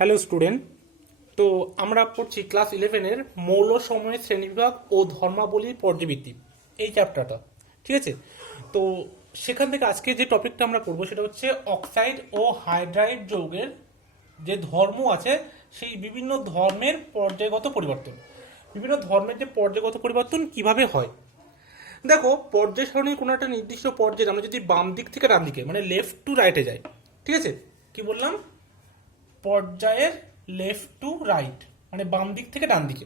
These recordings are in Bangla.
Hello student. তো আমরা পড়ছি ক্লাস 11-এর মৌল সমূহের শ্রেণীবিভাগ ও ধর্মাবলীর পর্যাবৃত্তি, এই চ্যাপ্টারটা। ঠিক আছে, তো সেখান থেকে আজকে যে টপিকটা আমরা করবো সেটা হচ্ছে অক্সাইড ও হাইড্রাইড যৌগের যে ধর্ম আছে সেই বিভিন্ন ধর্মের পর্যায়গত পরিবর্তন। বিভিন্ন ধর্মের যে পর্যায়গত পরিবর্তন কিভাবে হয়। দেখো, পর্যায় সারণীর কোনো একটা নির্দিষ্ট পর্যায়ে আমরা যদি বাম দিক থেকে ডান দিকে মানে লেফট টু রাইটে যাই, ঠিক আছে, কি বললাম, পর্যায়ের লেফট টু রাইট মানে বাম দিক থেকে ডান দিকে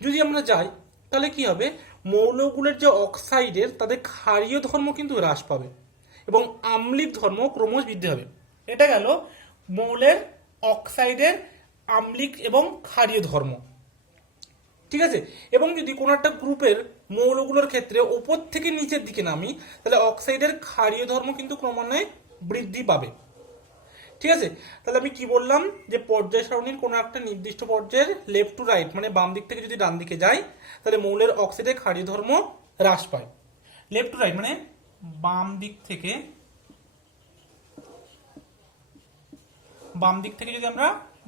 যদি আমরা যাই, তাহলে কি হবে, মৌলগুলোর যে অক্সাইডের তাদের ক্ষারীয় ধর্ম কিন্তু হ্রাস পাবে এবং আম্লিক ধর্ম ক্রমশ বৃদ্ধি হবে। এটা গেল মৌলের অক্সাইডের আম্লিক এবং ক্ষারীয় ধর্ম। ঠিক আছে, এবং যদি কোনো একটা গ্রুপের মৌলগুলোর ক্ষেত্রে ওপর থেকে নিচের দিকে নামি, তাহলে অক্সাইডের ক্ষারীয় ধর্ম কিন্তু ক্রমান্বয়ে বৃদ্ধি পাবে। ঠিক আছে, তাহলে আমি কি বললাম, যে পর্যায় সারণীর কোনো একটা নির্দিষ্ট পর্যায়ের লেফট টু রাইট মানে বাম দিক থেকে যদি ডান দিকে যাই, তাহলে মৌলের অক্সাইডের ক্ষারীয় ধর্ম হ্রাস পায়। লেফট টু রাইট মানে বাম দিক থেকে যদি আমরা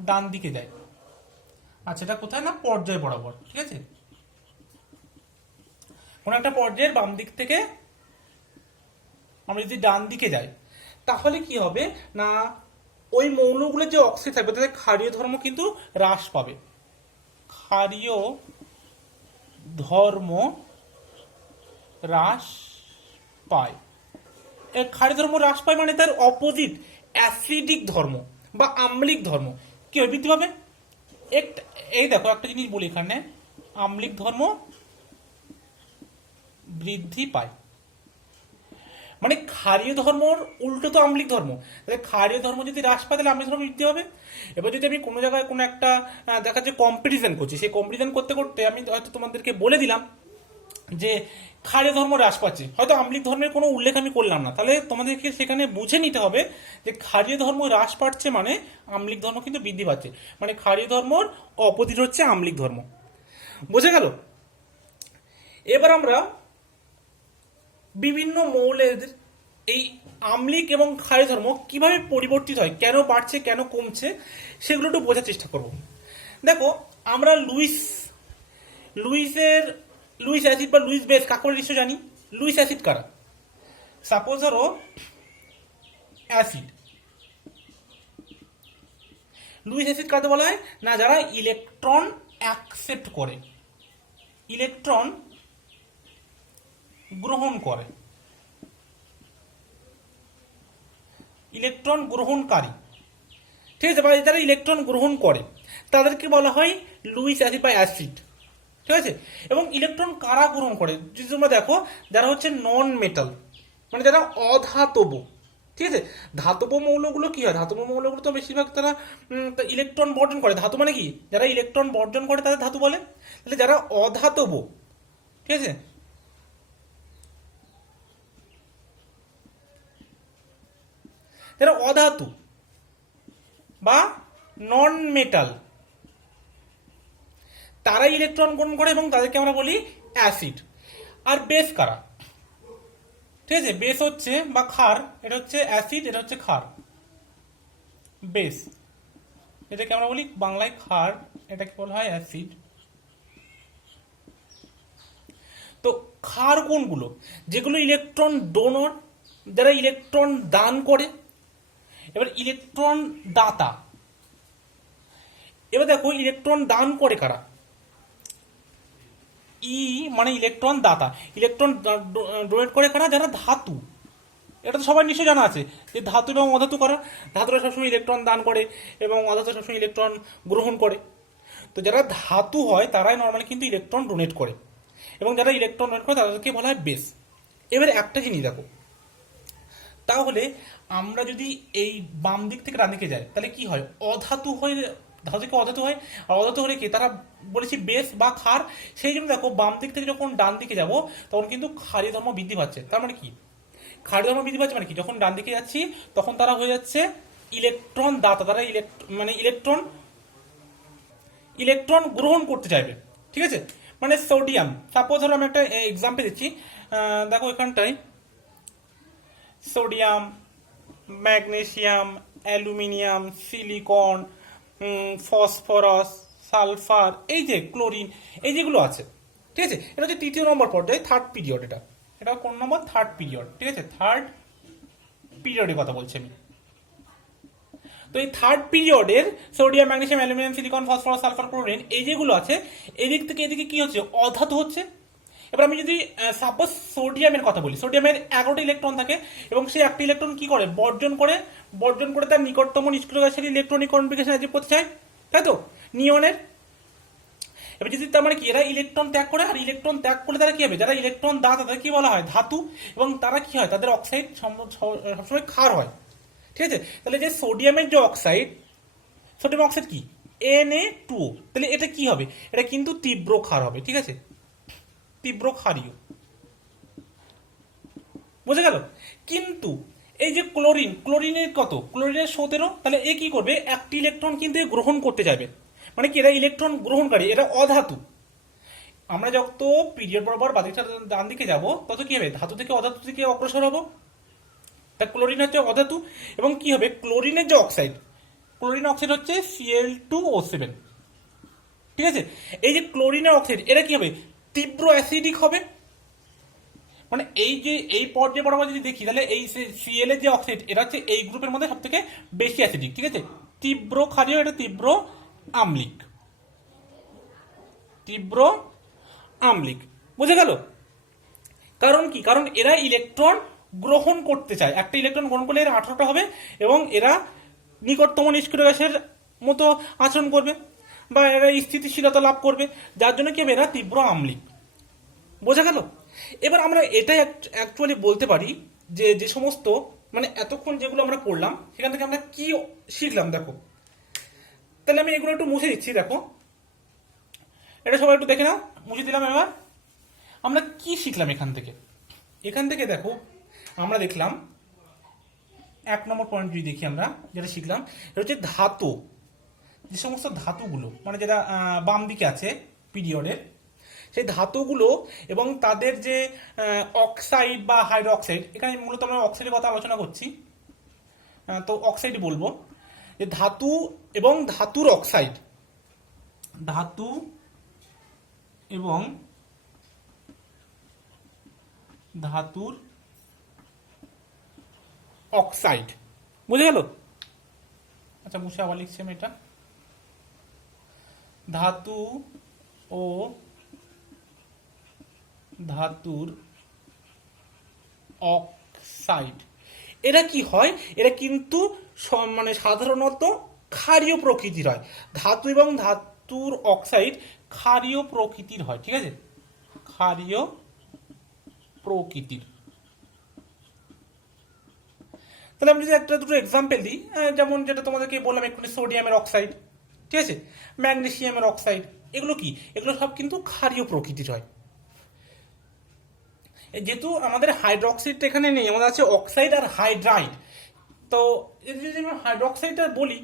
ডান দিকে যাই, আচ্ছা এটা কোথায় না, পর্যায় বরাবর। ঠিক আছে, কোনো একটা পর্যায়ের বাম দিক থেকে আমরা যদি ডান দিকে যাই, তাহলে কি হবে না, ওই মৌলগুলোর যে অক্সাইড থাকবে তাদের ক্ষারীয় ধর্ম কিন্তু হ্রাস পাবে। ক্ষারীয় ধর্ম হ্রাস পায়। ক্ষারীয় ধর্ম হ্রাস পায় মানে তার অপোজিট অ্যাসিডিক ধর্ম বা আম্লিক ধর্ম কি হবে, বৃদ্ধি পাবে। এই দেখো একটা জিনিস বলি, এখানে আম্লিক ধর্ম বৃদ্ধি পায় মানে ক্ষারীয় ধর্মর উল্টো তো আম্লিক ধর্ম। তাহলে ক্ষারীয় ধর্ম যদি হ্রাস পায় তাহলে আম্লিক ধর্ম বৃদ্ধি হবে। এবার যদি আমি কোনো জায়গায় কোনো একটা দেখা যাচ্ছে কম্পিটিশন করছি, সেই কম্পিটিশন করতে করতে আমি হয়তো তোমাদেরকে বলে দিলাম যে ক্ষারীয় ধর্ম হ্রাস পাচ্ছে, হয়তো আম্লিক ধর্মের কোনো উল্লেখ আমি করলাম না, তাহলে তোমাদেরকে সেখানে বুঝে নিতে হবে যে ক্ষারীয় ধর্ম হ্রাস পাচ্ছে মানে আম্লিক ধর্ম কিন্তু বৃদ্ধি পাচ্ছে, মানে ক্ষারীয় ধর্মর অপোজিট হচ্ছে আম্লিক ধর্ম। বোঝা গেল? এবার আমরা বিভিন্ন মৌলের এই আম্লিক এবং ক্ষারীয় ধর্ম কিভাবে পরিবর্তিত হয়, কেন বাড়ছে কেন কমছে, সেগুলো একটু বোঝার চেষ্টা করব। দেখো, আমরা লুইস অ্যাসিড বা লুইস বেস কাকে বলে নিশ্চয় জানি। লুইস অ্যাসিড কারা? সাপোজ ধরো অ্যাসিড, লুইস অ্যাসিড কাকে বলা হয় না, যারা ইলেকট্রন অ্যাকসেপ্ট করে, ইলেকট্রন গ্রহণ করে, ইলেকট্রন গ্রহণকারী। ঠিক আছে, বা যারা ইলেকট্রন গ্রহণ করে তাদেরকে বলা হয় লুইস অ্যাসিড বা অ্যাসিড। ঠিক আছে, এবং ইলেকট্রন কারা গ্রহণ করে, যদি তোমরা দেখো, যারা হচ্ছে নন মেটাল মানে যারা অধাতব। ঠিক আছে, ধাতব মৌলগুলো কি হয়, ধাতব মৌলগুলো তো বেশিরভাগ তারা ইলেকট্রন বর্জন করে। ধাতু মানে কি, যারা ইলেকট্রন বর্জন করে তাদের ধাতু বলে। তাহলে যারা অধাতব, ঠিক আছে, যারা অধাতু বা নন মেটাল, তারা ইলেকট্রন গ্রহণ করে এবং তাদেরকে আমরা বলি অ্যাসিড। আর বেস কারা? ঠিক আছে, বেস হচ্ছে বা ক্ষার, এটা হচ্ছে অ্যাসিড, এটা হচ্ছে ক্ষার। বেস এটাকে আমরা বলি বাংলায় ক্ষার, এটাকে বলা হয় অ্যাসিড। তো ক্ষার কোনগুলো, যেগুলো ইলেকট্রন ডোনর, যারা ইলেকট্রন দান করে। এবার ইলেকট্রন দাতা, এবার দেখো ইলেকট্রন দান করে কারা, মানে ইলেকট্রন দাতা, ইলেকট্রন ডোনেট করে কারা, যারা ধাতু। এটা তো সবার নিশ্চয়ই জানা আছে যে ধাতু এবং অধাতু করা, ধাতুরা সবসময় ইলেকট্রন দান করে এবং অধাতু সবসময় ইলেকট্রন গ্রহণ করে। তো যারা ধাতু হয় তারাই নর্মালি কিন্তু ইলেকট্রন ডোনেট করে, এবং যারা ইলেকট্রন ডোনেট করে তাদেরকে বলা হয় বেস। এবারে একটা জিনিস দেখো, তাহলে আমরা যদি এই বাম দিক থেকে ডান দিকে যাই তাহলে কি হয়, অধাতু হয়ে, ধাতু থেকে অধাতু হয়, আর অধাতু হলে কি, তারা বলেছি বেস বা ক্ষার। সেই জন্য দেখো বাম দিক থেকে যখন ডান দিকে যাব তখন কিন্তু ক্ষারীয় ধর্ম বৃদ্ধি পাচ্ছে। তার মানে কি, ক্ষারীয় ধর্ম বৃদ্ধি পাচ্ছে মানে কি, যখন ডান দিকে যাচ্ছি তখন তারা হয়ে যাচ্ছে ইলেকট্রন দাতা, তারা মানে ইলেকট্রন গ্রহণ করতে চাইবে। ঠিক আছে, মানে সোডিয়াম, সাপোজ ধরো আমি একটা এক্সাম্পল দিচ্ছি, দেখো এখানটায় sodium, magnesium, aluminium, silicon, phosphorus, sulphur, এই যে ক্লোরিন, এই যেগুলো আছে, ঠিক আছে, এটা হচ্ছে তৃতীয় নম্বর পর্যায়ে, থার্ড পিরিয়ড। এটা কোন নম্বর? থার্ড পিরিয়ড, ঠিক আছে, থার্ড পিরিয়ডের কথা বলছি আমি। তো এই থার্ড পিরিয়ডের sodium, magnesium, aluminium, silicon, phosphorus, sulphur, chlorine, এই যেগুলো আছে, এদিক থেকে এদিকে কি হচ্ছে? অধাতু হচ্ছে। এবার আমি যদি সাপোজ সোডিয়ামের কথা বলি, সোডিয়ামের 11টা ইলেকট্রন থাকে এবং সেই একটা ইলেকট্রন কি করে? বর্জন করে তার নিকটতম নিষ্ক্রিয় গ্যাসের ইলেকট্রনিক কনফিগারেশন অ্যাচিভ করতে চায়, তাই তো, নিয়নের। এবার যদি তার মানে কি, এরা ইলেকট্রন ত্যাগ করে, আর ইলেকট্রন ত্যাগ করলে তারা কি হবে? যারা ইলেকট্রন দাতা তাদের কি বলা হয়? ধাতু। এবং তারা কি হয়? তাদের অক্সাইড সবসময় ক্ষার হয়, ঠিক আছে। তাহলে যে সোডিয়ামের যে অক্সাইড, সোডিয়াম অক্সাইড কি? Na2, তাহলে এটা কি হবে? এটা কিন্তু তীব্র ক্ষার হবে, ঠিক আছে, তীব্র ক্ষারীয়, বুঝে গেল। কিন্তু এই যে ক্লোরিনের কত? ক্লোরিনের 17, তাহলে এ কি করবে? একটি ইলেকট্রন কিন্তু এ গ্রহণ করতে যাবে, মানে কি, এরা ইলেকট্রন গ্রহণকারী, এরা অধাতু। আমরা যত পিরিয়ড বরাবর বাদিকটা ডান দিকে যাব, তত কি হবে? ধাতু থেকে অধাতু থেকে অগ্রসর হবো। তা ক্লোরিন হচ্ছে অধাতু, এবং কি হবে? ক্লোরিনের যে অক্সাইড, ক্লোরিন অক্সাইড হচ্ছে Cl2O7, ঠিক আছে। এই যে ক্লোরিনের অক্সাইড, এরা কি হবে? তীব্র অ্যাসিডিক হবে। মানে এই যে এই পর্যায়ে বরাবর যদি দেখি, তাহলে এই Cl এর যে অক্সাইড, এটা হচ্ছে এই গ্রুপের মধ্যে সব থেকে বেশি অ্যাসিডিক, ঠিক আছে, তীব্র ক্ষারীয়, এটা তীব্র আম্লিক, তীব্র আম্লিক, বুঝে গেল। কারণ কি? কারণ এরা ইলেকট্রন গ্রহণ করতে চায়, একটা ইলেকট্রন গ্রহণ করলে এরা 18টা হবে, এবং এরা নিকটতম নিষ্ক্রিয় গ্যাসের মতো আচরণ করবে, বা এরা স্থিতিশীলতা লাভ করবে, যার জন্য কি হবে? এরা তীব্র আম্লিক, বোঝা গেল। এবার আমরা এটাই অ্যাকচুয়ালি বলতে পারি যে যে সমস্ত, মানে এতক্ষণ যেগুলো আমরা পড়লাম, সেখান থেকে আমরা কি শিখলাম দেখো। তাহলে আমি এগুলো একটু মুছে দিচ্ছি, দেখো, এটা সবাই একটু দেখে নাও, মুছে দিলাম। এবার আমরা কি শিখলাম এখান থেকে? এখান থেকে দেখো, আমরা দেখলাম 1 নম্বর পয়েন্ট যদি দেখি, আমরা যেটা শিখলাম এটা হচ্ছে ধাতু। যে সমস্ত ধাতুগুলো, মানে যেটা বাম দিকে আছে পিরিয়ডের, সেই ধাতুগুলো এবং তাদের যে অক্সাইড বা হাইড্রোক্সাইড, এখানে মূলত আমরা অক্সাইডের কথা আলোচনা করছি, তো অক্সাইড বলবো, যে ধাতু এবং ধাতুর অক্সাইড, ধাতু এবং ধাতুর অক্সাইড, বুঝে গেল। আচ্ছা, মুছে আবার লিখছি আমি এটা, ধাতু ও ধাতুর অক্সাইড, এরা কি হয়? এরা কিন্তু মানে সাধারণত ক্ষারীয় প্রকৃতির হয়। ধাতু এবং ধাতুর অক্সাইড ক্ষারীয় প্রকৃতির হয়, ঠিক আছে, ক্ষারীয় প্রকৃতির। তাহলে আমি যদি একটা দুটো এক্সাম্পল দিই, যেমন যেটা তোমাদেরকে বললাম এক্ষুনি, সোডিয়ামের অক্সাইড, ঠিক আছে, ম্যাগনেসিয়ামের অক্সাইড, এগুলো কি? এগুলো সব কিন্তু ক্ষারীয় প্রকৃতির হয়। যেহেতু আমাদের হাইড্রোক্সাইডটা এখানে নেই, আমাদের আছে অক্সাইড আর হাইড্রাইড। তো যদি আমি হাইড্রোক্সাইডটা বলি,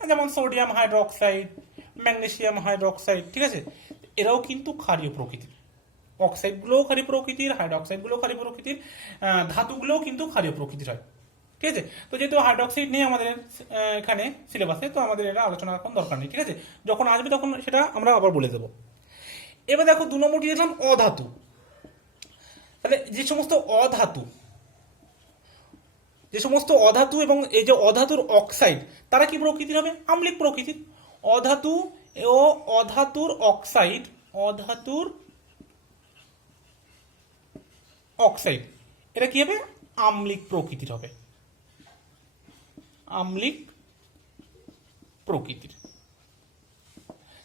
যেমন সোডিয়াম হাইড্রোক্সাইড, ম্যাগনেসিয়াম হাইড্রোক্সাইড, ঠিক আছে, এরাও কিন্তু ক্ষারীয় প্রকৃতির। অক্সাইডগুলোও ক্ষারীয় প্রকৃতির, হাইড্রোক্সাইডগুলোও ক্ষারীয় প্রকৃতির, ধাতুগুলোও কিন্তু ক্ষারীয় প্রকৃতির হয়, ঠিক আছে। তো যেহেতু হাইড্রোক্সাইড নেই আমাদের এখানে সিলেবাসে, তো আমাদের এটা আলোচনা এখন দরকার নেই, ঠিক আছে, যখন আসবে তখন সেটা আমরা আবার বলে দেবো। এবার দেখো 2 নম্বরটি দেখলাম অধাতু। তাহলে যে সমস্ত অধাতু এবং এই যে অধাতুর অক্সাইড, তারা কি প্রকৃতির হবে? আম্লিক প্রকৃতির। অধাতু ও অধাতুর অক্সাইড, এটা কি হবে? আম্লিক প্রকৃতির হবে, আম্লিক প্রকৃতির।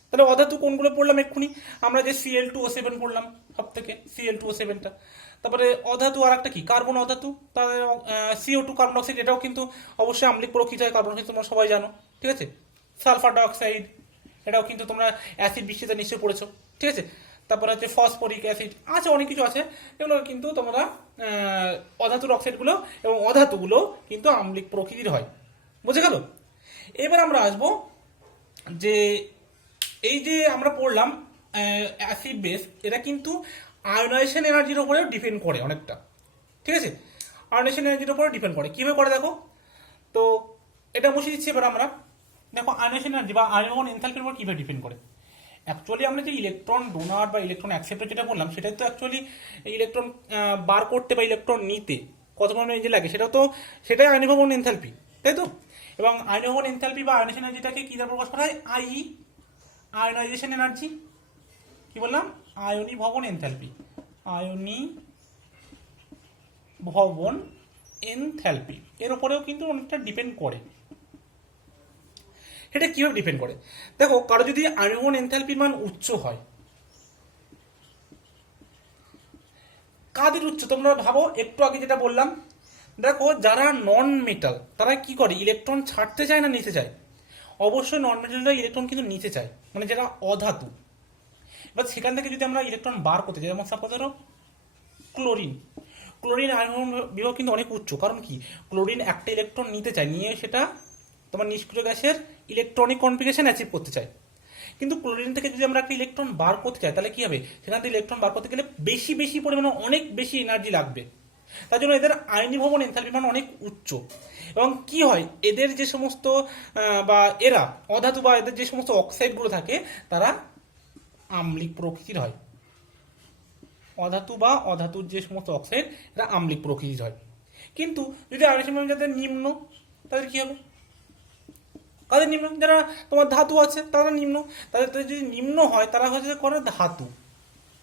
তাহলে অধাতু কোনগুলো পড়লাম এক্ষুনি? আমরা যে Cl2O7 পড়লাম, সব থেকে Cl2O7টা। তারপরে অধাতু আর একটা কি? কার্বন অধাতু, তাদের CO2 কার্বন ডাইঅক্সাইড, এটাও কিন্তু অবশ্যই আম্লিক প্রকৃতি হয়, কার্বন ডাইঅক্সাইড তোমরা সবাই জানো, ঠিক আছে। সালফার ডাইঅক্সাইড, এটাও কিন্তু তোমরা অ্যাসিড বৃষ্টিতে নিশ্চয়ই পড়েছো, ঠিক আছে। তারপরে হচ্ছে ফসফরিক অ্যাসিড, আছে অনেক কিছু আছে, এগুলো কিন্তু তোমরা অধাতুর অক্সাইডগুলো এবং অধাতুগুলো কিন্তু আম্লিক প্রকৃতির হয়, বুঝে গেল। এবার আমরা আসবো যে এই যে আমরা পড়লাম অ্যাসিড বেস, এরা কিন্তু আয়োনাইজেশন এনার্জির উপরেও ডিপেন্ড করে অনেকটা, ঠিক আছে, আয়োনাইজেশন এনার্জির উপরে ডিপেন্ড করে। কিভাবে করে দেখো, তো এটা মুছে দিচ্ছি এবার আমরা। দেখো আয়নাইজেশন এনার্জি বা আয়নীভবন এনথালপির উপর কিভাবে ডিপেন্ড করে। অ্যাকচুয়ালি আমরা যে ইলেকট্রন ডোনার বা ইলেকট্রন অ্যাকসেপ্টর যেটা বললাম, সেটাই তো অ্যাকচুয়ালি ইলেকট্রন বার করতে বা ইলেকট্রন নিতে কত পরিমাণে এনার্জি লাগে, সেটাই আয়নীভবন এনথালপি, তাই তো। এবং আয়নীভবন এনথালপি বা আয়নাইজেশন এনার্জিটাকে কি দ্বারা প্রকাশ করা হয়? আইই, আয়নাইজেশন এনার্জি। কি বললাম? আয়নীভবন এনথালপি, আয়নীভবন এনথালপি এর উপরেও কিন্তু অনেকটা ডিপেন্ড করে। এটা কিভাবে ডিপেন্ড করে? দেখো, কারো যদি আয়নীভবন এনথালপির মান উচ্চ হয়, কাদের উচ্চ তোমরা ভাবো, একটু আগে যেটা বললাম, দেখো যারা নন মেটাল তারা কি করে, ইলেকট্রন ছাড়তে চায় না নিতে চায়? অবশ্যই নন মেটালরা ইলেকট্রন কিন্তু নিতে চায়, মানে যারা অধাতু। এবার সেখান থেকে যদি আমরা ইলেকট্রন বার করতে চাই, যেমন সাপোজ ধরো ক্লোরিন, ক্লোরিন আয়নীভবন বিভব কিন্তু অনেক উচ্চ। কারণ কি, ক্লোরিন একটা ইলেকট্রন নিতে চায়, নিয়ে সেটা তোমার নিষ্ক্রিয় গ্যাসের ইলেকট্রনিক কনফিগারেশন অ্যাচিভ করতে চায়। কিন্তু ক্লোরিন থেকে যদি আমরা একটা ইলেকট্রন বার করতে চাই, তাহলে কি হবে, সেখান থেকে ইলেকট্রন বার করতে গেলে বেশি বেশি পরিমাণে অনেক বেশি এনার্জি লাগবে। তার জন্য এদের আয়নীভবন এনথালপি মান অনেক উচ্চ। এবং কি হয়, এদের যে সমস্ত বা এরা অধাতু বা এদের যে সমস্ত অক্সাইডগুলো থাকে, তারা আম্লিক প্রকৃতির হয়। অধাতু বা অধাতুর যে সমস্ত অক্সাইড, এরা আম্লিক প্রকৃতির হয়। কিন্তু যদি আয়নীভবন যাদের নিম্ন, তাদের কি হবে? কাদের নিম্ন? যারা তোমার ধাতু আছে তারা নিম্ন। তাদের যদি নিম্ন হয়, তারা হচ্ছে করে ধাতু।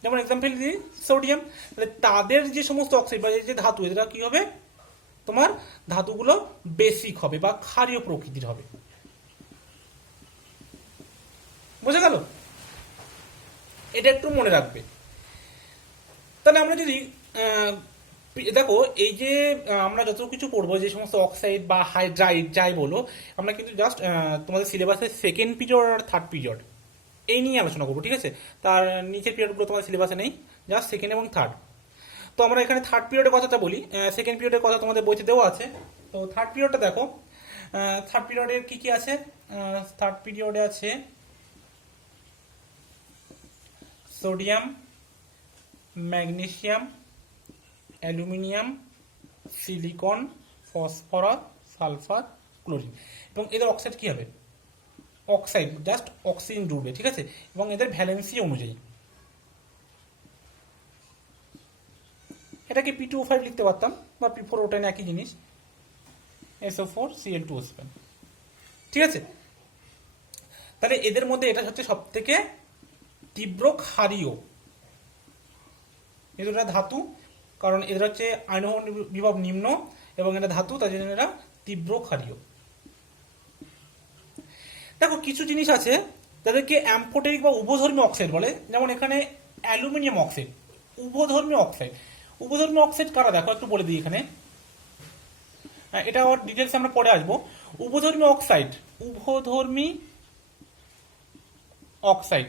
যেমন এক্সাম্পল দিই সোডিয়াম, তাহলে তাদের যে সমস্ত অক্সাইড বা যে ধাতু, এরা কি হবে, তোমার ধাতুগুলো বেসিক হবে বা ক্ষারীয় প্রকৃতির হবে। বোঝা গেল? এটা একটু মনে রাখবে। তাহলে আমরা যদি দেখো, এই যে আমরা যত কিছু পড়বো, যে সমস্ত অক্সাইড বা হাইড্রাইড যাই বলো, আমরা কিন্তু জাস্ট তোমাদের সিলেবাসের সেকেন্ড পিরিয়ড আর থার্ড পিরিয়ড এই নিয়ে আলোচনা করবো, ঠিক আছে। তার নিচের পিরিয়ডগুলো তোমাদের সিলেবাসে নেই, জাস্ট সেকেন্ড এবং থার্ড। তো আমরা এখানে থার্ড পিরিয়ডের কথাটা বলি। সেকেন্ড পিরিয়ডের কথা তোমাদের বইতে দেওয়া আছে। তো থার্ড পিরিয়ডটা দেখো, থার্ড পিরিয়ডের কি কি আছে? থার্ড পিরিয়ডে আছে sodium, magnesium, aluminium, silicon, phosphorus, sulphur, chlorine. এবং এদের অক্সাইড কি হবে? অক্সাইড, জাস্ট অক্সিজেন জুড়বে, ঠিক আছে। এবং এদের ভ্যালেন্সি অনুযায়ী এটাকে P2O5 লিখতে পারতাম, বা P4O10 একই জিনিস, SO4Cl2O7, ঠিক আছে। তাহলে এদের মধ্যে এটা হচ্ছে সব থেকে তীব্র ক্ষারীয়। এদের ধাতু, কারণ এদের হচ্ছে আয়নীভবন বিভব নিম্ন এবং এটা ধাতু, তার জন্য এরা তীব্র ক্ষারীয়। দেখো, কিছু জিনিস আছে যাদেরকে অ্যাম্ফোটেরিক বা উভধর্মী অক্সাইড বলে। যেমন এখানে অ্যালুমিনিয়াম অক্সাইড, উভধর্মী অক্সাইড। উভধর্মী অক্সাইড কারা, দেখো একটু বলে দিই এখানে, এটা আবার ডিটেলস আমরা পরে আসবো। উভধর্মী অক্সাইড, উভধর্মী অক্সাইড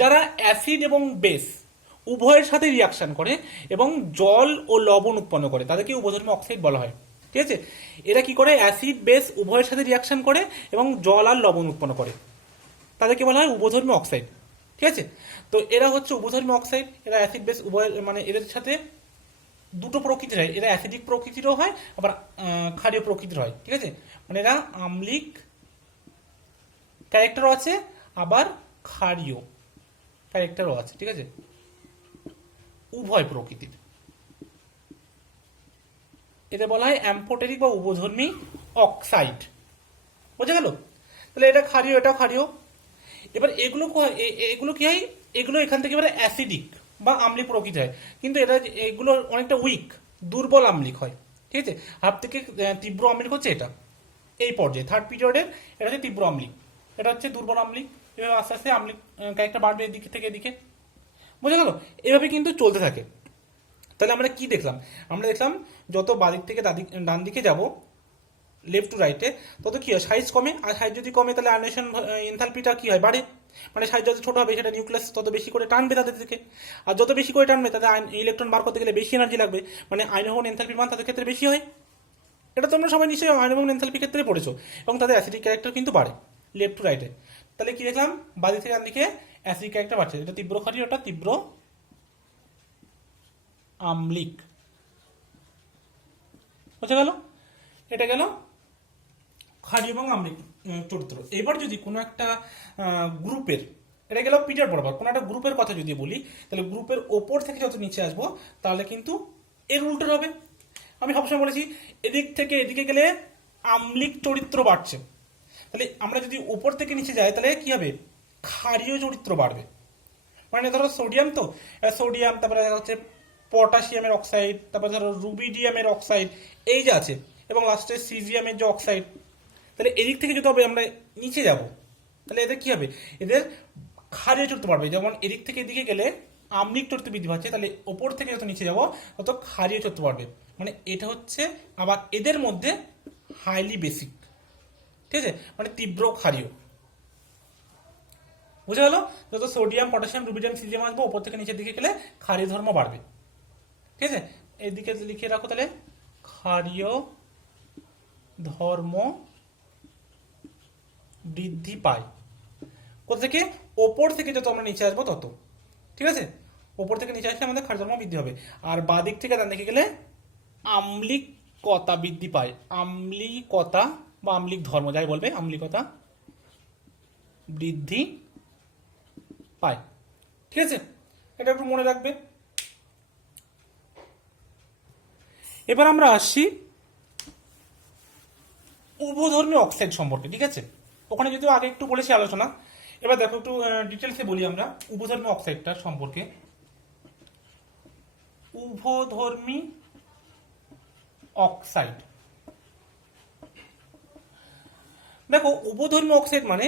যারা অ্যাসিড এবং বেস উভয়ের সাথে রিয়াকশন করে এবং জল ও লবণ উৎপন্ন করে, তাদেরকে উভধর্মী অক্সাইড বলা হয়, ঠিক আছে। এরা কি করে, অ্যাসিড বেস উভয়ের সাথে রিয়াকশন করে এবং জল আর লবণ উৎপন্ন করে, তাদেরকে বলা হয় উভধর্মী অক্সাইড, ঠিক আছে। তো এরা হচ্ছে উভধর্মী অক্সাইড, এরা অ্যাসিড বেস উভয়, মানে এদের সাথে দুটো প্রকৃতির হয়, এরা অ্যাসিডিক প্রকৃতিরও হয় আবার ক্ষারীয় প্রকৃতির হয়, ঠিক আছে। মানে এরা আম্লিক ক্যারেক্টারও আছে, আবার ক্ষারীয় ক্যারেক্টারও আছে, ঠিক আছে, উভয় প্রকৃতির। এদের বলা হয় অ্যাম্ফোটেরিক বা উভধর্মী অক্সাইড। বোঝা গেল? তাহলে এটা ক্ষারীয়, এটা ক্ষারীয়। এবার এগুলো কি হয়, এগুলো এখান থেকে এবারে অ্যাসিডিক বা আম্লিক প্রকৃতি হয়, কিন্তু এগুলো অনেকটা উইক, দুর্বল আম্লিক হয়, ঠিক আছে। হাফ থেকে তীব্র আম্লিক হচ্ছে এটা, এই পর্যায়ে থার্ড পিরিয়ডের এটা হচ্ছে তীব্র আম্লিক, এটা হচ্ছে দুর্বল আম্লিক। এভাবে আস্তে আস্তে আম্লিক ক্যারেক্টার বাড়বে এদিকে থেকে এদিকে। বোঝা গেল? এভাবে কিন্তু চলতে থাকে। তাহলে আমরা কি দেখলাম? আমরা দেখলাম যত বাদিক থেকে ডান দিকে যাব, লেফট টু রাইটে, তত কি হয়, সাইজ কমে। আর সাইজ যদি কমে, তাহলে আয়নাইজেশন এনথালপিটা কি হয়, বাড়ে। মানে সাইজ যত ছোট হবে, সেটা নিউক্লিয়াস তত বেশি করে টানবে তাদের দিকে। আর যত বেশি করে টানবে, তাদের ইলেকট্রন বার করতে গেলে বেশি এনার্জি লাগবে, মানে আয়নীভবন এনথালপির মান তাদের ক্ষেত্রে বেশি হয়। এটা তোমরা সবাই নিশ্চয়ই আয়নীভবন এনথালপির ক্ষেত্রে পড়েছো। এবং তাদের অ্যাসিডিক ক্যারেক্টার কিন্তু বাড়ে লেফট টু রাইটে। তাহলে কি দেখলাম, বাদিক থেকে ডান দিকে অ্যাসিডিক ক্যারেক্টার বাড়ছে, এটা তীব্র ক্ষারীয়, ওটা তীব্র আম্লিক। বোঝা গেল? এটা গেল ক্ষারীয় এবং আম্লিক চরিত্র। এবার যদি কোনো একটা গ্রুপের, এটা গেল পিটার বরাবর, কোনো একটা গ্রুপের কথা যদি বলি, তাহলে গ্রুপের ওপর থেকে যত নিচে আসবো তাহলে কিন্তু এর উল্টো হবে। আমি সবসময় বলেছি এদিক থেকে এদিকে গেলে আম্লিক চরিত্র বাড়ছে, তাহলে আমরা যদি উপর থেকে নিচে যাই তাহলে কি হবে, ক্ষারীয় চরিত্র বাড়বে। মানে ধরো সোডিয়াম, তো সোডিয়াম, তারপরে হচ্ছে পটাশিয়ামের অক্সাইড, তারপরে ধরো রুবিডিয়ামের অক্সাইড, এই যে আছে, এবং লাস্টে সিজিয়ামের যে অক্সাইড। তাহলে এদিক থেকে যদি হবে আমরা নিচে যাব, তাহলে এদের কি হবে, এদের ক্ষারীয় চরিত্র বাড়বে। যেমন এদিক থেকে এদিকে গেলে আম্লিক চরিত্র বৃদ্ধি পাচ্ছে, তাহলে ওপর থেকে যত নিচে যাব তত ক্ষারীয় চরিত্র বাড়বে। মানে এটা হচ্ছে আবার এদের মধ্যে হাইলি বেসিক, ঠিক আছে, মানে তীব্র ক্ষারীয়। বুঝে গেল? যত সোডিয়াম, পটাশিয়াম, রুবিডিয়াম, সিজিয়াম আসবে ওপর থেকে নিচের দিকে গেলে ক্ষারীয় ধর্ম বাড়বে। ঠিক আছে, এইদিকে লিখে রাখো তাহলে, ক্ষারীয় ধর্ম বৃদ্ধি পায়। কোথা থেকে? ওপর থেকে যত আমরা নিচে আসবো তত। ঠিক আছে, ওপর থেকে নিচে আসলে আমাদের ক্ষারীয় ধর্ম বৃদ্ধি হবে। আর বাদিক থেকে ডান দিকে গেলে আম্লিকতা বৃদ্ধি পায়। আম্লিকতা বা আম্লিক ধর্ম, যাই বলবে, আম্লিকতা বৃদ্ধি পায়। ঠিক আছে, এটা একটু মনে রাখবে। এবার আমরা আসছি উভধর্মী অক্সাইড সম্পর্কে। ঠিক আছে, ওখানে যদিও আগে একটু বলেছি আলোচনা, এবার দেখো একটু ডিটেলসে বলি আমরা উভধর্মী অক্সাইডটা সম্পর্কে। উভধর্মী অক্সাইড, দেখো উভধর্মী অক্সাইড মানে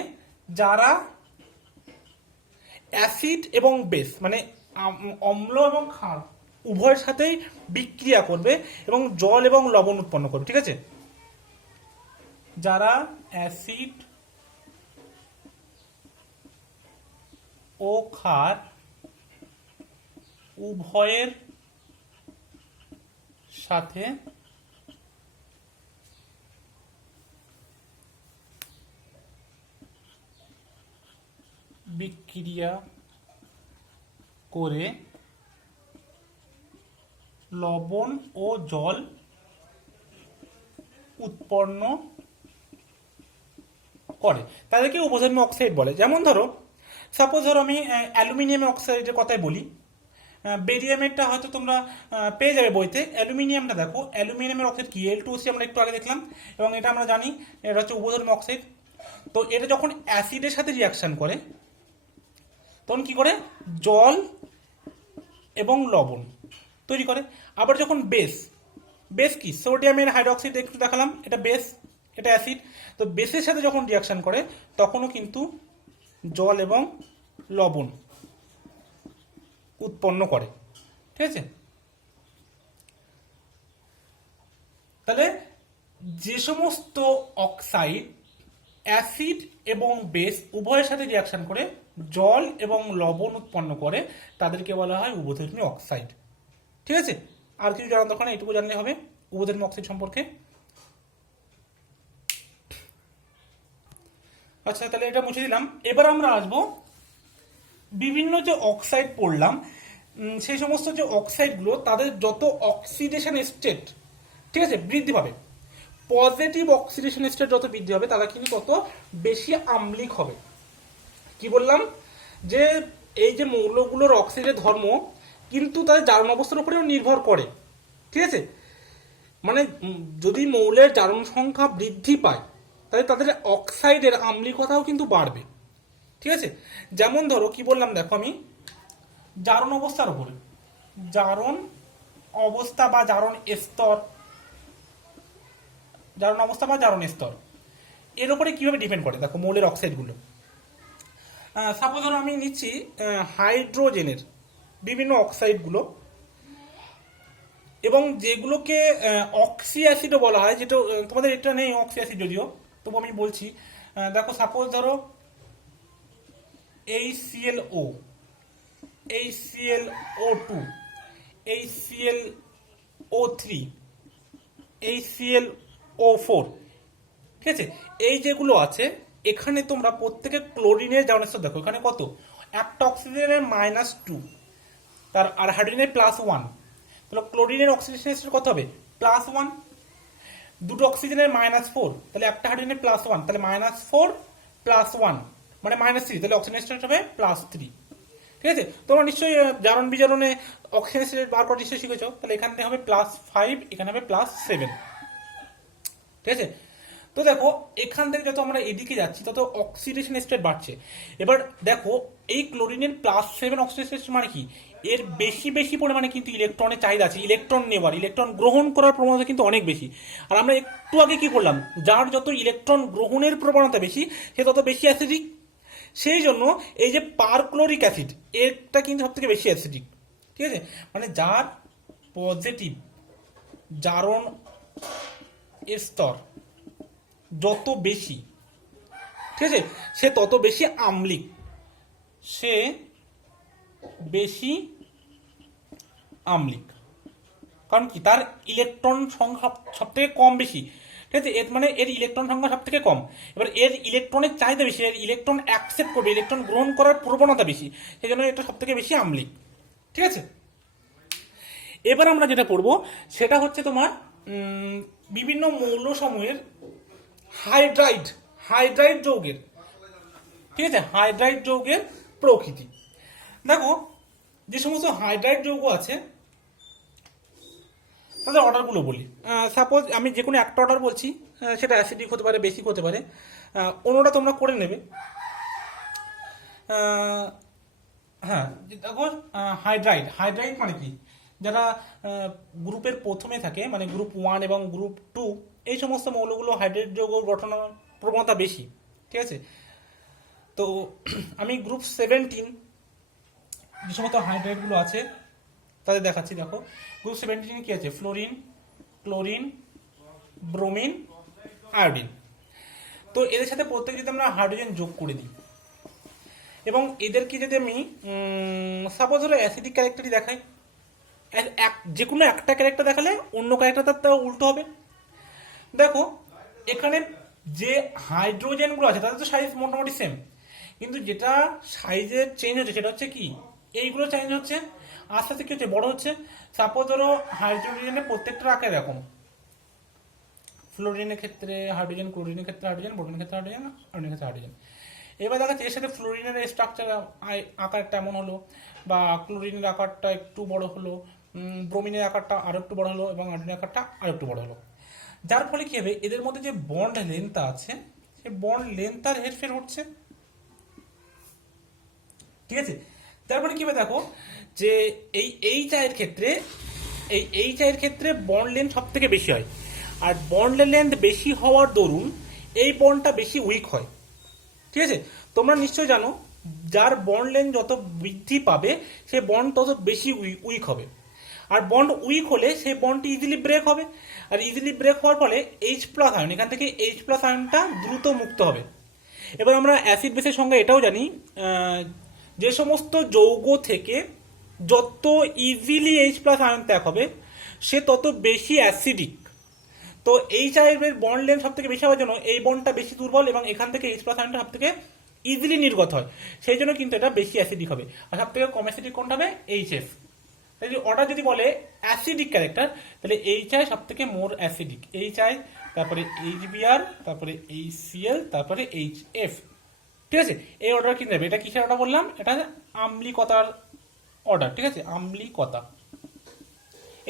যারা অ্যাসিড এবং বেস, মানে অম্ল এবং ক্ষার উভয়ের সাথেই বিক্রিয়া করবে এবং জল এবং লবণ উৎপন্ন করবে। ঠিক আছে, যারা অ্যাসিড ও ক্ষার উভয়ের সাথে বিক্রিয়া করে লবণ ও জল উৎপন্ন করে তাদেরকে উভধর্মী অক্সাইড বলে। যেমন ধরো সাপোজ ধরো আমি অ্যালুমিনিয়াম অক্সাইডের কথাই বলি, বেরিয়ামেরটা হয়তো তোমরা পেয়ে যাবে বইতে। অ্যালুমিনিয়ামটা দেখো, অ্যালুমিনিয়ামের অক্সাইড কি, Al2O3 আমরা একটু আগে দেখলাম, এবং এটা আমরা জানি এটা হচ্ছে উভধর্মী অক্সাইড। তো এটা যখন অ্যাসিডের সাথে রিয়াকশন করে তখন কি করে, জল এবং লবণ তৈরি করে। আবার যখন বেস, বেস কি, সোডিয়ামের হাইড্রোক্সাইড একটু দেখালাম, এটা বেস, এটা অ্যাসিড। তো বেসের সাথে যখন রিয়াকশন করে তখনও কিন্তু জল এবং লবণ উৎপন্ন করে। ঠিক আছে, তাহলে যে সমস্ত অক্সাইড অ্যাসিড এবং বেস উভয়ের সাথে রিয়াকশন করে জল এবং লবণ উৎপন্ন করে তাদেরকে বলা হয় উভধর্মী অক্সাইড। ঠিক আছে, আর কিছু জানার দরকার নেই, এটুকু জানলে হবে উভধর্মী অক্সাইড সম্পর্কে। আচ্ছা, তাহলে এটা মুছে দিলাম। এবার আমরা আসবো বিভিন্ন যে অক্সাইড পড়লাম, সেই সমস্ত যে অক্সাইডগুলো তাদের যত অক্সিডেশন স্টেট, ঠিক আছে, বৃদ্ধি পাবে। পজিটিভ অক্সিডেশন স্টেট যত বৃদ্ধি হবে তারা কিন্তু তত বেশি আম্লিক হবে। কি বললাম, যে এই যে মৌলগুলোর অক্সাইডের ধর্ম কিন্তু তাদের জারণ অবস্থার উপরেও নির্ভর করে। ঠিক আছে, মানে যদি মৌলের জারণ সংখ্যা বৃদ্ধি পায় তাহলে তাদের অক্সাইডের আম্লিকতাও কিন্তু বাড়বে। ঠিক আছে, যেমন ধরো কি বললাম, দেখো আমি জারণ অবস্থার উপরে, জারণ অবস্থা বা জারণ স্তর, জারণ অবস্থা বা জারণ স্তর এর উপরে কিভাবে ডিপেন্ড করে, দেখো মৌলের অক্সাইডগুলো। সাপোজ ধরো আমি নিচ্ছি হাইড্রোজেনের বিভিন্ন অক্সাইডগুলো, এবং যেগুলোকে অক্সি অ্যাসিডও বলা হয়, যেটা তোমাদের এটা নেই অক্সি অ্যাসিড যদিও, তবু আমি বলছি। দেখো সাপোজ ধরো HClO, HClO2, HClO3, HClO4, ঠিক আছে, এই যেগুলো আছে এখানে তোমরা প্রত্যেকে ক্লোরিনের জারণ স্তর দেখো, এখানে কত, একটা অক্সিজেনের -2, তার আর হাইড্রোজেনের +1, তাহলে ক্লোরিনের অক্সিডেশন স্তর কত হবে, +1। দুটো অক্সিজেনের -4, তাহলে একটা হাইড্রোজেনের +1, তাহলে -4 + 1 মানে -3, তাহলে অক্সিজেন স্টেট হবে +3। ঠিক আছে, তোমরা নিশ্চয়ই জারণ বিজারণে অক্সিজেন স্টেট বার করার নিশ্চয়ই শিখেছো, তাহলে এখানে হবে +5, এখানে হবে +7। ঠিক আছে, তো দেখো এখান থেকে যত আমরা এদিকে যাচ্ছি তত অক্সিডেশন স্টেট বাড়ছে। এবার দেখো এই ক্লোরিনের +7 অক্সিডেশন স্টেট মানে কি, এর বেশি বেশি পরিমাণে কিন্তু ইলেকট্রনের চাহিদা আছে, ইলেকট্রন নেওয়ার, ইলেকট্রন গ্রহণ করার প্রবণতা কিন্তু অনেক বেশি। আর আমরা একটু আগে কি করলাম, যার যত ইলেকট্রন গ্রহণের প্রবণতা বেশি সে তত বেশি অ্যাসিডিক। সেই জন্য এই যে পারক্লোরিক অ্যাসিড, এটা কিন্তু সব থেকে বেশি অ্যাসিডিক। ঠিক আছে, মানে যার পজিটিভ জারণ স্তর যত বেশি, ঠিক আছে, সে তত বেশি আম্লিক, সে বেশি আম্লিক। কারণ কি, তার ইলেকট্রন সংখ্যা সব থেকে কম বেশি। ঠিক আছে, এর মানে এর ইলেকট্রন সংখ্যা সব থেকে কম, এবার এর ইলেকট্রনের চাহিদা বেশি, এর ইলেকট্রন অ্যাকসেপ্ট করবে, ইলেকট্রন গ্রহণ করার প্রবণতা বেশি, সেই জন্য এটা সব থেকে বেশি আম্লিক। ঠিক আছে, এবার আমরা যেটা পড়বো সেটা হচ্ছে তোমার বিভিন্ন মৌলসমূহের হাইড্রাইড যৌগের, ঠিক আছে, হাইড্রাইড যৌগের প্রকৃতি। দেখো যে সমস্ত হাইড্রাইড যৌগ আছে তাদের অর্ডারগুলো বলি। সাপোজ আমি যে কোনো একটা অর্ডার বলছি, সেটা অ্যাসিডিক হতে পারে, বেসিক হতে পারে, অন্যটা তোমরা করে নেবে। হ্যাঁ, দেখো হাইড্রাইড মানে কি, যারা গ্রুপের প্রথমে থাকে, মানে গ্রুপ 1 এবং গ্রুপ 2, এই সমস্ত মৌলগুলো হাইড্রাইড যৌগ গঠনের প্রবণতা বেশি। ঠিক আছে, তো আমি গ্রুপ 17 যে সমস্ত হাইড্রাইডগুলো আছে তাদের দেখাচ্ছি। দেখো গ্রুপ 17 কি আছে, ফ্লোরিন, ক্লোরিন, ব্রোমিন, আয়োডিন। তো এদের সাথে প্রত্যেক যদি আমরা হাইড্রোজেন যোগ করে দিই এবং এদেরকে যদি আমি সাপোজ ধরো অ্যাসিডিক ক্যারেক্টারই দেখাই, যে কোনো একটা ক্যারেক্টার দেখালে অন্য ক্যারেক্টার তার উল্টো হবে। দেখো এখানে যে হাইড্রোজেনগুলো আছে তাদের তো সাইজ মোটামুটি সেম, কিন্তু যেটা সাইজের চেঞ্জ হচ্ছে সেটা হচ্ছে কি, এইগুলো চেঞ্জ হচ্ছে, আস্তে আস্তে কি হচ্ছে, বড় হচ্ছে। সাপোজ ধরো হাইড্রোজেনের প্রত্যেকটা আকার এরকম, ফ্লোরিনের ক্ষেত্রে হাইড্রোজেন, ক্লোরিনের ক্ষেত্রে হাইড্রোজেন, ব্রোমিনের ক্ষেত্রে হাইড্রোজেন, আয়োডিনের ক্ষেত্রে হাইড্রোজেন। এবার দেখা যাচ্ছে এর সাথে ফ্লোরিনের স্ট্রাকচার আকারটা এমন হলো, বা ক্লোরিনের আকারটা একটু বড় হলো, ব্রোমিনের আকারটা আরো একটু বড় হলো, এবং আয়োডিনের আকারটা আরো একটু বড় হলো। যার ফলে কি হবে, এদের মধ্যে যে বন্ড লেন্থ আছে সেই বন্ড লেন্থ আর হেরফের হচ্ছে। ঠিক আছে, তারপরে কি হবে, দেখো যে এই চায়ের ক্ষেত্রে বন্ড লেন্থ সব থেকে বেশি হয়, আর বন্ড লেন্থ বেশি হওয়ার দরুন এই বন্ডটা বেশি উইক হয়। ঠিক আছে, তোমরা নিশ্চয় জানো যার বন্ড লেন্থ যত বৃদ্ধি পাবে সেই বন্ড তত বেশি উইক হবে, আর বন্ড উইক হলে সেই বন্ডটি ইজিলি ব্রেক হবে, আর ইজিলি ব্রেক হওয়ার ফলে H+ আয়ন, এখান থেকে H+ আয়নটা দ্রুত মুক্ত হবে। এবার আমরা অ্যাসিড বেসের সঙ্গে এটাও জানি, যে সমস্ত যৌগ থেকে যত ইজিলি H+ আয়ন ত্যাগ হবে সে তত বেশি অ্যাসিডিক। তো এই চায়ের বন্ড লেন্থ সব থেকে বেশি হওয়ার জন্য এই বন্ডটা বেশি দুর্বল, এবং এখান থেকে H+ আয়নটা সব থেকে ইজিলি নির্গত হয়, সেই জন্য কিন্তু এটা বেশি অ্যাসিডিক হবে। আর সব থেকে কম অ্যাসিডিক কোনটা হবে, HF। তাহলে অর্ডার যদি বলে অ্যাসিডিক ক্যারেক্টার, তাহলে এই চায় সব থেকে মোর অ্যাসিডিক, এই চায়, তারপরে HBr, তারপরে HCl, তারপরে HF। ঠিক আছে, এই অর্ডার কি নেবে, এটা কিসের অর্ডার বললাম, এটা আম্লিকতার অর্ডার। ঠিক আছে, আম্লিকতা,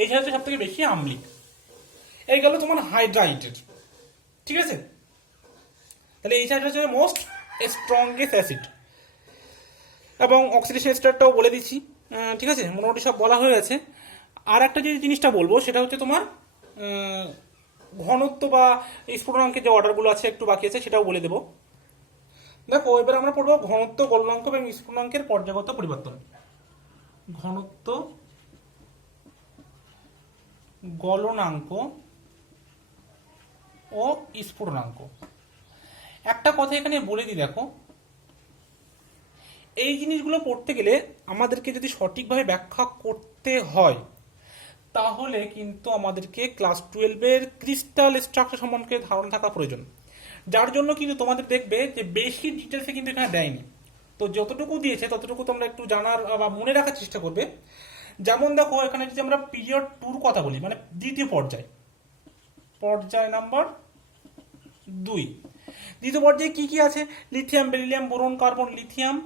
এই হচ্ছে সব থেকে বেশি আম্লিক। এই গেল তোমার হাইড্রাইটের। ঠিক আছে, তাহলে এই হচ্ছে মোস্ট স্ট্রংগেস্ট অ্যাসিড, এবং অক্সিডেশন স্টেটটাও বলে দিচ্ছি। ঠিক আছে, মোটামুটি সব বলা হয়ে গেছে। আর একটা যে জিনিসটা বলবো সেটা হচ্ছে তোমার ঘনত্ব বা স্ফুটনাঙ্কের যে অর্ডারগুলো আছে একটু বাকি আছে, সেটাও বলে দেবো। দেখো এবার আমরা পড়বো ঘনত্ব, গলনাঙ্ক এবং স্ফুটনাঙ্কের পর্যায়গত পরিবর্তন। ঘনত্ব, গলনাঙ্ক ও স্ফুটনাঙ্ক। একটা কথা এখানে বলে দিই, দেখো এই জিনিসগুলো পড়তে গেলে আমাদেরকে যদি সঠিকভাবে ব্যাখ্যা করতে হয় তাহলে কিন্তু আমাদেরকে ক্লাস 12-এর ক্রিস্টাল স্ট্রাকচার সম্বন্ধে ধারণা থাকা প্রয়োজন, যার জন্য কিন্তু তোমাদের দেখবে যে বেশি ডিটেলসে কিন্তু এখানে দেয়নি। তো যতটুকু দিয়েছে ততটুকু তোমরা একটু জানার বা মনে রাখার চেষ্টা করবে। যেমন দেখো এখানে যদি আমরা পিরিয়ড 2 কথা বলি, মানে দ্বিতীয় পর্যায়, পর্যায় নাম্বার 2। দ্বিতীয় পর্যায়ে কি কি আছে? Lithium, beryllium, boron, carbon. Lithium,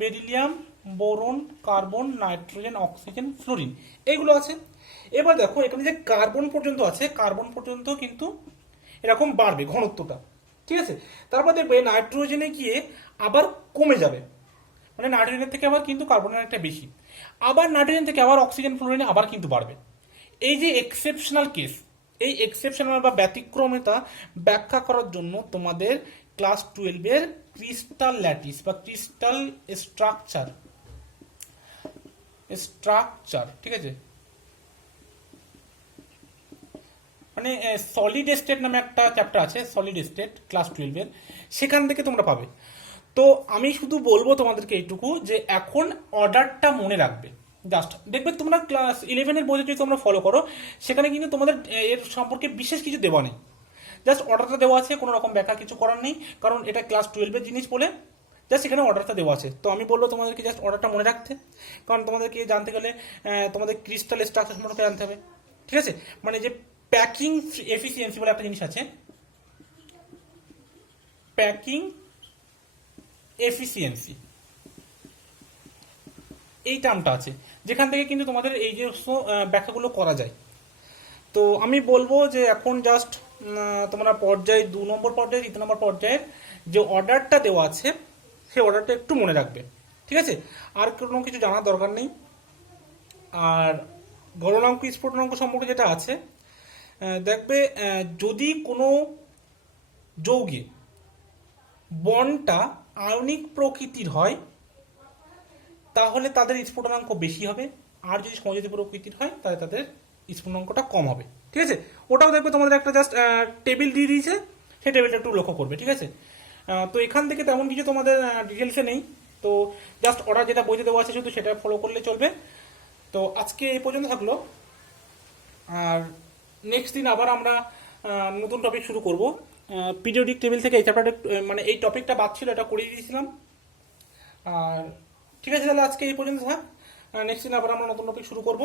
beryllium, boron, carbon, nitrogen, oxygen, fluorine, এইগুলো আছে। এবার দেখো এখানে যে কার্বন পর্যন্ত আছে, কার্বন পর্যন্ত কিন্তু এরকম বাড়বে ঘনত্বটা, ঠিক আছে। তারপর দেখবে নাইট্রোজেনে গিয়ে আবার কমে যাবে, মানে নাইট্রোজেনের থেকে আবার কিন্তু কার্বনের একটা বেশি, আবার নাইট্রোজেন থেকে আবার অক্সিজেন, ফ্লোরিনে আবার কিন্তু বাড়বে। এই যে এক্সেপশনাল কেস, এই এক্সেপশনাল বা ব্যতিক্রমতা ব্যাখ্যা করার জন্য তোমাদের ক্লাস 12-এর ক্রিস্টাল ল্যাটিস বা ক্রিস্টাল স্ট্রাকচার, ঠিক আছে, মানে সলিড স্টেট নামে একটা চ্যাপ্টার আছে, সলিড স্টেট, ক্লাস 12-এর, সেখান থেকে তোমরা পাবে। তো আমি শুধু বলবো তোমাদেরকে এইটুকু যে এখন অর্ডারটা মনে রাখবে। জাস্ট দেখবে তোমরা ক্লাস 11-এর বইতে যদি তোমরা ফলো করো, সেখানে কিন্তু তোমাদের এর সম্পর্কে বিশেষ কিছু দেওয়া নেই, জাস্ট অর্ডারটা দেওয়া আছে, কোনো রকম ব্যাখ্যা কিছু করার নেই, কারণ এটা ক্লাস 12-এর জিনিস বলে জাস্ট এখানে অর্ডারটা দেওয়া আছে। তো আমি বলবো তোমাদেরকে জাস্ট অর্ডারটা মনে রাখতে, কারণ তোমাদেরকে জানতে গেলে তোমাদের ক্রিস্টাল স্ট্রাকচার সম্পর্কে জানতে হবে, ঠিক আছে। মানে যে প্যাকিং এফিসিয়েন্সি বলে একটা জিনিস আছে, প্যাকিং এফিসিয়েন্সি এই টার্মটা আছে, যেখান থেকে কিন্তু তোমাদের এই যে ব্যাখ্যাগুলো করা যায়। তো আমি বলবো যে এখন জাস্ট তোমরা পর্যায় 2 নম্বর পর্যায়ে, 3 নম্বর পর্যায়ের যে অর্ডারটা দেওয়া আছে সেই অর্ডারটা একটু মনে রাখবে, ঠিক আছে। আর কোনো কিছু জানার দরকার নেই। আর গলনাঙ্ক স্ফুটনাঙ্ক সম্পর্কে যেটা আছে, দেখবে যদি কোনো যৌগে বন্ডটা আয়নিক প্রকৃতির হয় তাহলে তাদের স্ফুটনাঙ্ক বেশি হবে, আর যদি সমযোজী প্রকৃতির হয় তাহলে তাদের স্ফুটনাঙ্কটা কম হবে, ঠিক আছে। ওটাও দেখবে তোমাদের একটা জাস্ট টেবিল দিয়ে দিয়েছে, সেই টেবিলটা একটু লক্ষ্য করবে, ঠিক আছে। তো এখান থেকে তেমন কিছু তোমাদের ডিটেলসে নেই, তো জাস্ট অর্ডার যেটা বইতে দেওয়া আছে শুধু সেটা ফলো করলে চলবে। তো আজকে এই পর্যন্ত থাকলো, আর নেক্সট দিন আবার আমরা নতুন টপিক শুরু করব। পিরিয়ডিক টেবিল থেকে এই চ্যাপ্টারটা, মানে এই টপিকটা বাদ ছিল, এটা করিয়ে দিয়েছিলাম। আর ঠিক আছে, তাহলে আজকে এই পর্যন্ত থাক, নেক্সট দিন আবার আমরা নতুন টপিক শুরু করব।